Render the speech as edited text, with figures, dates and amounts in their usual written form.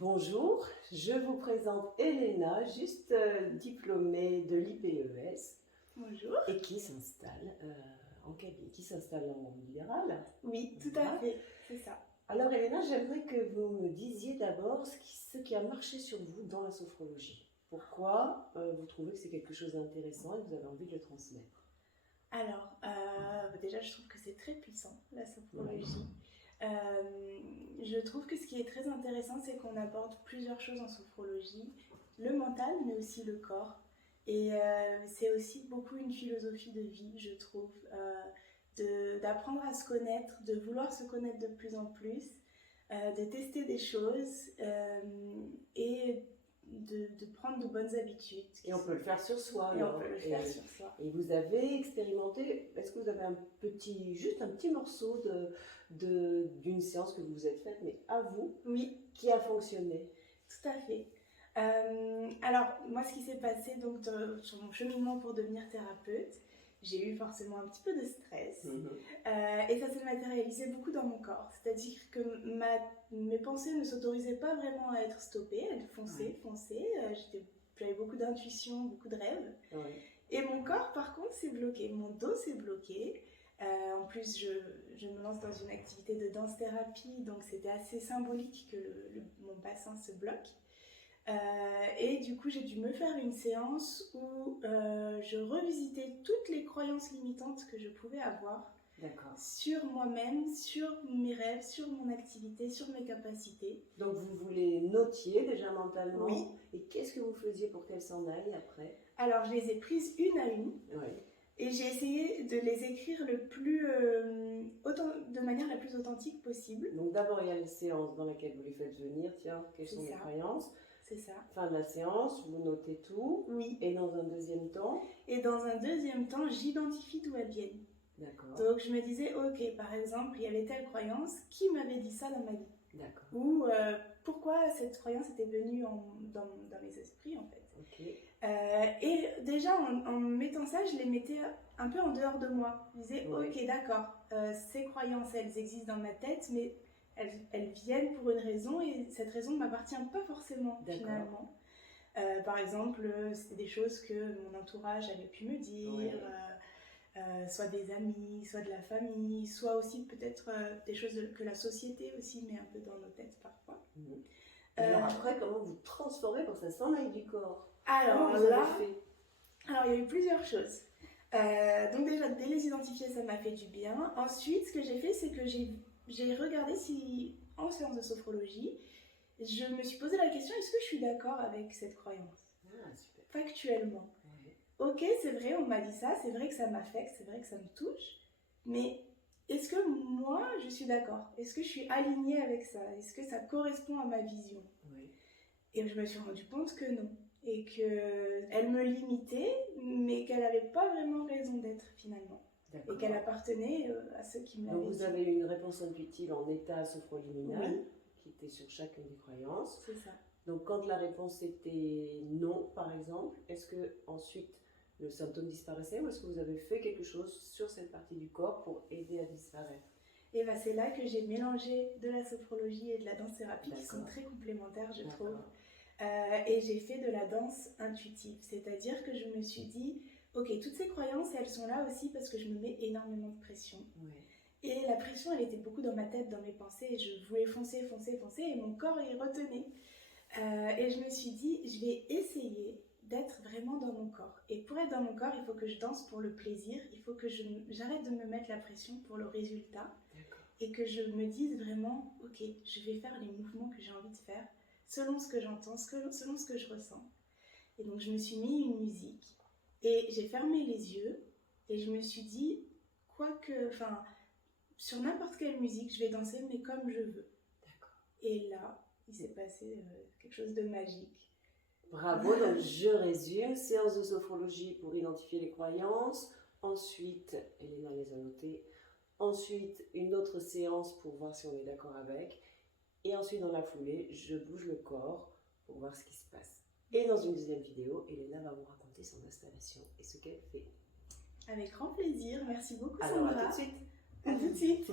Bonjour, je vous présente Elena, juste diplômée de l'IPES Bonjour. et qui s'installe en cabinet, qui s'installe en libéral. Oui, tout Voilà. à fait, c'est ça. Alors Elena, j'aimerais que vous me disiez d'abord ce qui a marché sur vous dans la sophrologie. Pourquoi vous trouvez que c'est quelque chose d'intéressant et que vous avez envie de le transmettre? Alors, déjà, je trouve que c'est très puissant, la sophrologie. Je trouve que ce qui est très intéressant, c'est qu'on aborde plusieurs choses en sophrologie, le mental, mais aussi le corps. Et c'est aussi beaucoup une philosophie de vie, je trouve, d'apprendre à se connaître, de vouloir se connaître de plus en plus, de tester des choses et de prendre de bonnes habitudes. Et on peut le faire sur soi. Et on peut le faire sur soi. Et vous avez expérimenté, est-ce que vous avez juste un petit morceau d'une séance que vous vous êtes faite, mais à vous, oui, qui a fonctionné? Tout à fait. Alors, moi, ce qui s'est passé donc, sur mon cheminement pour devenir thérapeute, j'ai eu forcément un petit peu de stress. Et ça s'est matérialisé beaucoup dans mon corps. C'est-à-dire que mes pensées ne s'autorisaient pas vraiment à être stoppées, elles fonçaient. J'avais beaucoup d'intuition, beaucoup de rêves. Ouais. Et mon corps, par contre, s'est bloqué. Mon dos s'est bloqué. En plus, je me lance dans une activité de danse-thérapie, donc c'était assez symbolique que mon bassin se bloque. Et du coup, j'ai dû me faire une séance où je revisitais toutes les croyances limitantes que je pouvais avoir sur moi-même, sur mes rêves, sur mon activité, sur mes capacités. Donc vous les notiez déjà mentalement. Oui. Et qu'est-ce que vous faisiez pour qu'elles s'en aillent après? Alors, je les ai prises une à une. Oui. Et j'ai essayé de les écrire de manière la plus authentique possible. Donc d'abord, il y a la séance dans laquelle vous les faites venir. Tiens, quelles sont les croyances? C'est ça. Fin de la séance, vous notez tout. Oui. Et dans un deuxième temps? Et dans un deuxième temps, j'identifie d'où elles viennent. D'accord. Donc je me disais, ok, par exemple, il y avait telle croyance, qui m'avait dit ça dans ma vie? D'accord. Ou pourquoi cette croyance était venue dans mes esprits, en fait. Okay. Et déjà, en mettant ça, je les mettais un peu en dehors de moi. Je disais, oui. ok, d'accord, ces croyances, elles existent dans ma tête, mais elles viennent pour une raison, et cette raison ne m'appartient pas forcément, finalement. Par exemple, c'était des choses que mon entourage avait pu me dire, oui. Soit des amis, soit de la famille, soit aussi peut-être des choses que la société aussi met un peu dans nos têtes parfois. Alors après, comment vous transformez pour que ça s'en aille du corps? Alors là, il y a eu plusieurs choses. Donc déjà, dès les identifier, ça m'a fait du bien. Ensuite, ce que j'ai fait, c'est que j'ai regardé si, en séance de sophrologie, je me suis posé la question, est-ce que je suis d'accord avec cette croyance? Super. Factuellement. Ok, c'est vrai, on m'a dit ça, c'est vrai que ça m'affecte, c'est vrai que ça me touche, mais est-ce que moi, je suis d'accord? Est-ce que je suis alignée avec ça? Est-ce que ça correspond à ma vision? Et je me suis rendu compte que non, et qu'elle me limitait, mais qu'elle n'avait pas vraiment raison d'être finalement, et qu'elle appartenait à ceux qui me l'avaient dit. Donc vous avez eu une réponse intuitive en état sophroliminal, qui était sur chacune des croyances. C'est ça. Donc quand la réponse était non, par exemple, est-ce que ensuite le symptôme disparaissait ou est-ce que vous avez fait quelque chose sur cette partie du corps pour aider à disparaître? Et bien c'est là que j'ai mélangé de la sophrologie et de la danse-thérapie qui sont très complémentaires, je trouve. Et j'ai fait de la danse intuitive, c'est-à-dire que je me suis dit, ok, toutes ces croyances, elles sont là aussi parce que je me mets énormément de pression. Et la pression, elle était beaucoup dans ma tête, dans mes pensées, et je voulais foncer, et mon corps y retenait. Et je me suis dit, je vais essayer d'être vraiment dans mon corps. Et pour être dans mon corps, il faut que je danse pour le plaisir, il faut que j'arrête de me mettre la pression pour le résultat, et que je me dise vraiment, ok, je vais faire les mouvements que j'ai envie de faire, selon ce que j'entends, selon ce que je ressens. Et donc je me suis mis une musique, et j'ai fermé les yeux, et je me suis dit, sur n'importe quelle musique, je vais danser, mais comme je veux. Et là, il s'est passé quelque chose de magique. Bravo, donc je résume, séance de sophrologie pour identifier les croyances, ensuite, Elena les a notées, ensuite une autre séance pour voir si on est d'accord avec, et ensuite dans la foulée, je bouge le corps pour voir ce qui se passe. Et dans une deuxième vidéo, Elena va vous raconter son installation et ce qu'elle fait. Avec grand plaisir, merci beaucoup Sandra. Alors à tout de suite. À tout de suite.